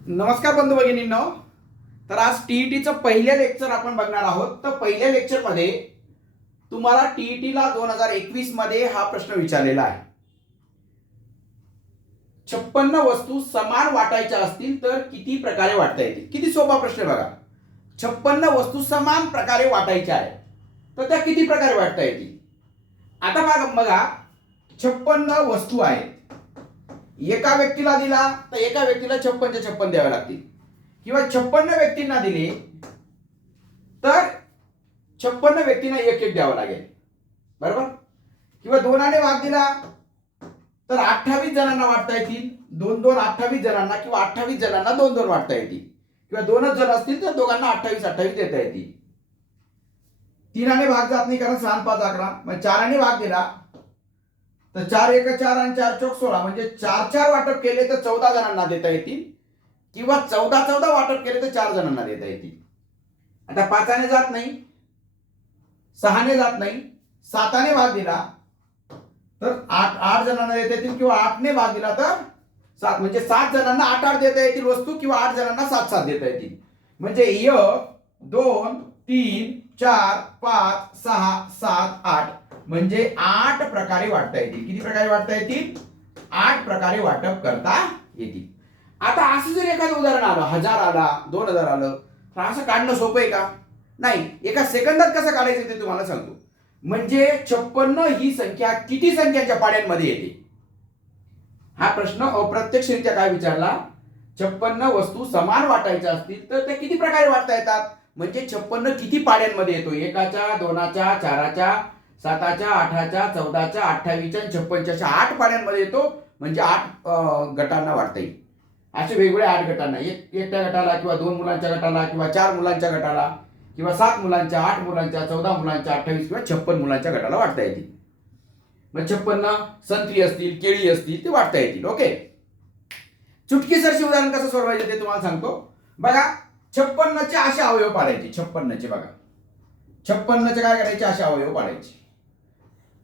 नमस्कार बंधू भगिनींनो. तर आज टीईटीचं पहिलं लेक्चर आपण बघणार आहोत. तर पहिल्या लेक्चरमध्ये तुम्हाला टीईटीला दोन हजार एकवीसमध्ये हा प्रश्न विचारलेला आहे. छप्पन्न वस्तू समान वाटायच्या असतील तर किती प्रकारे वाटता येतील? किती सोपा प्रश्न बघा. छप्पन्न वस्तू समान प्रकारे वाटायच्या आहेत. तर त्या किती प्रकारे वाटता येतील? आता बघा बघा छप्पन्न वस्तू आहेत. एका व्यक्तीला दिला तर एका व्यक्तीला छप्पनच्या छप्पन द्यावे लागतील. किंवा छप्पन्न व्यक्तींना दिले तर छप्पन्न व्यक्तींना एक एक द्यावं लागेल. बरोबर? किंवा दोनाने भाग दिला तर अठ्ठावीस जणांना वाटता येतील. दोन दोन अठ्ठावीस जणांना किंवा अठ्ठावीस जणांना दोन दोन वाटता येतील. किंवा दोनच जण असतील तर दोघांना अठ्ठावीस अठ्ठावीस देता येतील. तीनाने भाग जात नाही कारण सहा पाच अकरा. मग चाराने भाग दिला तर चार एक चार आणि चार चौक सोळा. म्हणजे चार चार वाटप केले तर चौदा जणांना देता येतील. किंवा चौदा चौदा वाटप केले तर चार जणांना देता येतील. आता पाचाने जात नाही. सहाने जात नाही. साताने भाग दिला तर आठ आठ जणांना देता येतील किंवा आठने भाग दिला तर सात. म्हणजे सात जणांना आठ आठ देता येतील वस्तू किंवा आठ जणांना सात सात देता येतील. म्हणजे य दोन तीन चार पाच सहा सात आठ म्हणजे आठ प्रकारे वाटता येतील. किती प्रकारे वाटता येतील? आठ प्रकारे वाटप करता येतील. आता असं जर एखादं उदाहरण आलं हजार आला दोन हजार आलं तर असं काढणं सोपं आहे का? नाही. एका सेकंदात कसं काढायचं ते तुम्हाला सांगतो. म्हणजे छप्पन्न ही संख्या किती संख्यांच्या पाड्यांमध्ये येते? हा प्रश्न अप्रत्यक्षरित्या काय विचारला? छप्पन्न वस्तू समान वाटायच्या असतील तर ते किती प्रकारे वाटता येतात? म्हणजे छप्पन्न किती पाड्यांमध्ये येतो? एकाच्या दोनाच्या चाराच्या साताच्या आठाच्या चौदाच्या अठ्ठावीसच्या छप्पनच्या अशा आठ पाड्यांमध्ये येतो म्हणजे आठ गटांना वाढता येईल असे वेगवेगळ्या आठ गटांना. एक एकट्या गटाला किंवा दोन मुलांच्या गटाला किंवा चार मुलांच्या गटाला किंवा सात मुलांच्या आठ मुलांच्या चौदा मुलांच्या अठ्ठावीस किंवा छप्पन मुलांच्या गटाला वाटता येतील. मग छप्पन्न संत्री असतील केळी असतील ते वाटता येतील. ओके? चुटकीसरशी उदाहरण कसं सोडवायचं ते तुम्हाला सांगतो. बघा छप्पन्नचे असे अवयव पाडायचे. छप्पन्नचे बघा. छप्पन्नचे काय करायचे? असे अवयव पाडायचे.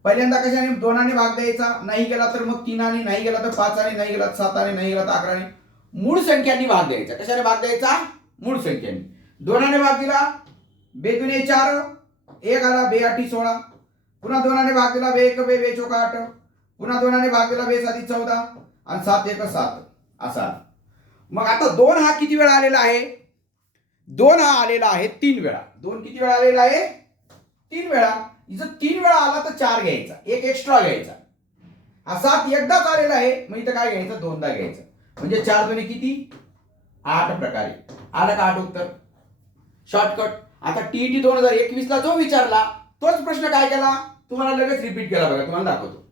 पहिल्यांदा कशाने दोनाने भाग द्यायचा? नाही गेला तर मग तीनाने नाही गेला तर पाचाने नाही गेला तर साताने नाही गेला तर अकराने. मूळ संख्यांनी भाग द्यायचा. कशाने भाग द्यायचा? मूळ संख्यांनी. दोनाने भाग दिला बेदुने चार एक आला बे आठी सोळा. पुन्हा दोनाने भाग दिला बे एक बे बे चौका आठ. पुन्हा दोनाने भाग दिला बे साधी चौदा. आणि सात एक सात. असा. मग आता दोन हा किती वेळा आलेला आहे? दोन हा आलेला आहे तीन वेळा. दोन किती वेळा आलेला आहे? तीन वेळा. जर तीन वेळा आला तर चार घ्यायचा. एक एक्स्ट्रा घ्यायचा. हा सात एकदाच आलेला आहे. मग इथं काय घ्यायचं? दोनदा घ्यायचं. म्हणजे चार दोन्ही किती? आठ प्रकारे. आलं का आठ उत्तर? शॉर्टकट आता टीईटी दोन हजार एकवीस ला जो विचारला तोच प्रश्न काय केला? तुम्हाला लगेच रिपीट केला बघा. तुम्हाला दाखवतो.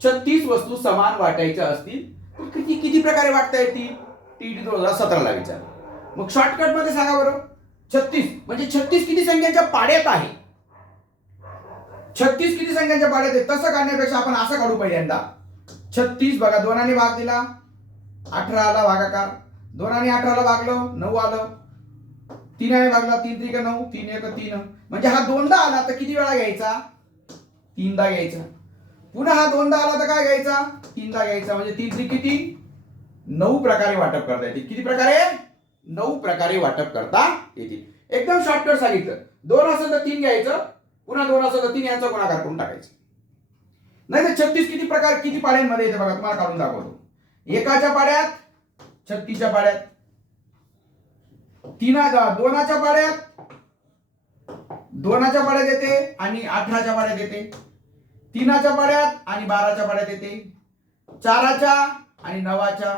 छत्तीस वस्तू समान वाटायच्या असतील तर किती किती प्रकारे वाटता येतील? टीईटी दोन हजार सतराला विचार मग शॉर्टकटमध्ये सांगा बरं. छत्तीस. म्हणजे छत्तीस किती संख्यांच्या पाड्यात आहे? छत्तीस किती संख्यांच्या पाड्यात आहे तसं काढण्यापेक्षा आपण असं काढू पहिल्यांदा. छत्तीस बघा दोनाने भाग दिला. अठरा आला भागाकार. दोनाने अठराला भागलं नऊ आलं. तीनाने भागला तीन त्रिक नऊ तीन एक तीन. म्हणजे हा दोनदा आला तर किती वेळा घ्यायचा? तीनदा घ्यायचा. पुन्हा हा दोनदा आला तर काय घ्यायचा? तीनदा घ्यायचा. म्हणजे तीन त्रिक किती? नऊ प्रकारे वाटप करता येतील. किती प्रकारे? नऊ प्रकारे वाटप करता येतील. एकदम शॉर्टकट सांगितलं. दोन असेल तर तीन घ्यायचं. पुन्हा दोन असं तीन यांचा गुणाकार करून टाकायचा. नाही तर छत्तीस किती प्रकार किती पाड्यांमध्ये येते बघा तुम्हाला काढून दाखवतो. एकाच्या पाड्यात छत्तीसच्या पाड्यात. तीना दोनाच्या पाड्यात. दोनाच्या पाड्यात येते आणि अठराच्या पाड्यात येते. तीनाच्या पाड्यात आणि बाराच्या पाड्यात येते. चाराच्या आणि नवाच्या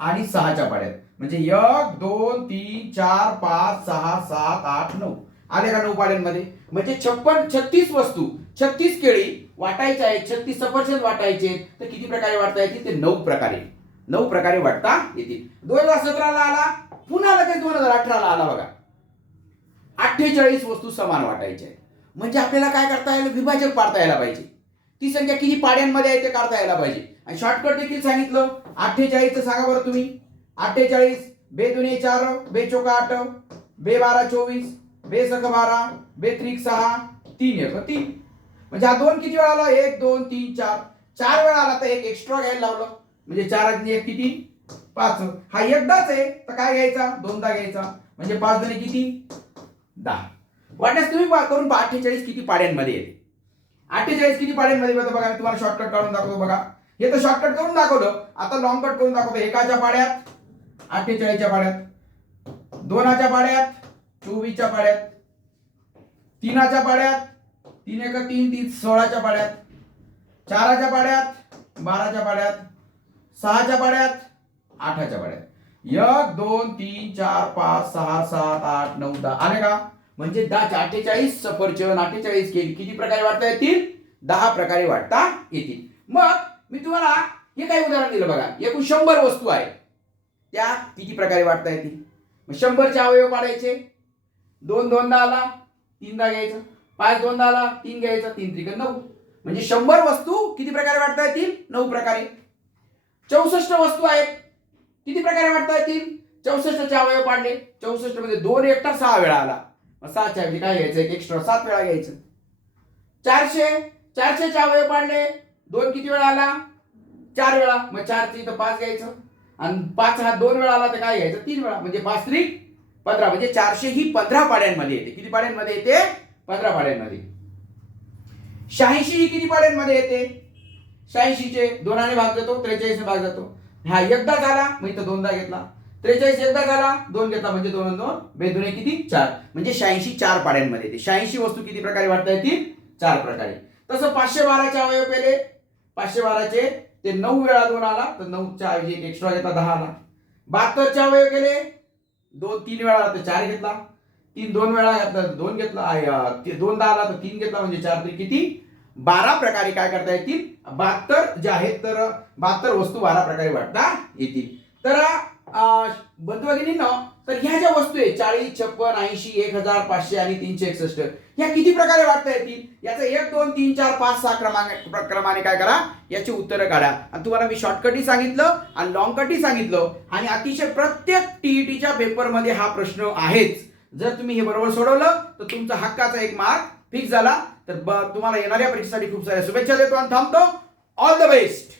आणि सहाच्या पाड्यात. म्हणजे एक दोन तीन चार पाच सहा सात आठ नऊ. आले का नऊ पाड्यांमध्ये म्हणजे छप्पन छत्तीस वस्तू छत्तीस केळी वाटायच्या आहेत छत्तीस सफरचंद वाटायचे तर किती प्रकारे वाटता येतील? ते नऊ प्रकारे. नऊ प्रकारे वाटता येतील. दोन हजार सतराला आला पुन्हा लगेच दोन हजार अठराला आला बघा. अठ्ठेचाळीस वस्तू समान वाटायच्या आहेत. म्हणजे आपल्याला काय करता यायला विभाजक पाडता यायला पाहिजे. ती संख्या किती पाड्यांमध्ये आहे ते काढता यायला पाहिजे. आणि शॉर्टकट देखील सांगितलं. अठ्ठेचाळीसचं सांगा बरं तुम्ही. अठ्ठेचाळीस बे दुने चार बे चोका आठ बे बारा चोवीस बेसक बारा बेत्रिक सहा तीन एक तीन. म्हणजे हा दोन किती वेळा आला? एक दोन तीन चार. चार वेळा आला तर एक एक्स्ट्रा घ्यायला लावलं. म्हणजे चार आणि एक किती? पाच. हा एकदाच आहे. तर काय घ्यायचा? दोनदा घ्यायचा. म्हणजे पाच जणी किती? दहा. वाटल्यास तुम्ही करून पहा अठ्ठेचाळीस किती पाड्यांमध्ये येते. अठ्ठेचाळीस किती पाड्यांमध्ये येतं बघा. मी तुम्हाला शॉर्टकट काढून दाखवतो बघा. हे तर शॉर्टकट करून दाखवलं. आता लॉंग कट करून दाखवतो. एकाच्या पाड्यात अठ्ठेचाळीसच्या पाड्यात दोनाच्या पाड्यात चोवीसच्या पाड्यात तीनाच्या पाड्यात तीन एक तीन तीन सोळाच्या पाड्यात चाराच्या पाड्यात बाराच्या पाड्यात सहाच्या पाड्यात आठाच्या पाड्यात. एक दोन तीन चार पाच सहा सात आठ नऊ दहा. आले का? म्हणजे दहा अठ्ठेचाळीस सफरचंद अठ्ठेचाळीस केली. किती प्रकारे वाटता येतील? दहा प्रकारे वाटता येतील. मग मी तुम्हाला हे काही उदाहरण दिलं बघा. एकूण शंभर वस्तू आहे त्या किती प्रकारे वाटता येतील? मग शंभरचे अवयव पाडायचे दोन दोनदा आला तीनदा घ्यायचा. पाच दोनदा आला तीन घ्यायचा तीन त्रिकन नऊ. म्हणजे शंभर वस्तू किती प्रकारे वाटता येतील? नऊ प्रकारे. चौसष्ट वस्तू आहेत. किती प्रकारे वाटता येतील? चौसष्टचे अवयव पाडले. चौसष्टमध्ये दोन एकटा सहा वेळा आला. मग सहाच्या ऐवजी काय घ्यायचं? एक एक्स्ट्रा सात वेळा घ्यायचं. चारशे चारशेचे अवयव पाडले. दोन किती वेळा आला? चार वेळा. मग चारची इथं पाच घ्यायचं. आणि पाच हा दोन वेळा आला तर काय घ्यायचं? तीन वेळा. म्हणजे पाच त्रिक पंधरा म्हणजे चारशे ही पंधरा पाड्यांमध्ये येते. किती पाड्यांमध्ये येते? पंधरा पाड्यांमध्ये. शहाऐंशी ही किती पाड्यांमध्ये येते? शहाऐंशीचे दोनाने भाग जातो त्रेचाळीस भाग जातो. हा एकदा झाला मी तर दोनदा घेतला. त्रेचाळीस एकदा झाला दोन घेतला म्हणजे दोन दोन म्हणजे बेदुने किती? चार. म्हणजे शहाऐंशी चार पाड्यांमध्ये येते. शहाऐंशी वस्तू किती प्रकारे वाटता येतील? चार प्रकारे. तसं पाचशे बाराचे अवयव केले पाचशे बाराचे ते नऊ वेळा दोन आला तर नऊच्या ऐवजी एक एक्स्ट्रा घेतला दहा आला. बहात्तरचे अवयव केले दोन तीन वेळा आला तर चार घेतला. तीन दोन वेळा तर दोन घेतला आय, अं, दोनदा आला तर तीन घेतला म्हणजे चार तरी किती? बारा प्रकारे काय करता येतील? बहात्तर जे आहेत तर बहात्तर वस्तू बारा प्रकारे वाटता येतील. तर बंधू भगिनींनो तर ह्या ज्या वस्तू आहेत चाळीस छप्पन ऐंशी एक हजार पाचशे आणि तीनशे एकसष्ट ह्या किती प्रकारे वाटता येतील? याचा एक दोन तीन चार पाच सहा क्रमांक क्रमाने काय करा? याची उत्तरं काढा. आणि तुम्हाला मी शॉर्टकटही सांगितलं आणि लॉंगकटही सांगितलं. आणि अतिशय प्रत्येक टीईटीच्या पेपरमध्ये हा प्रश्न आहेच. जर तुम्ही हे बरोबर सोडवलं तर तुमचा हक्काचा एक मार्क फिक्स झाला. तर तुम्हाला येणाऱ्या परीक्षेसाठी खूप साऱ्या शुभेच्छा देतो आणि थांबतो. All the best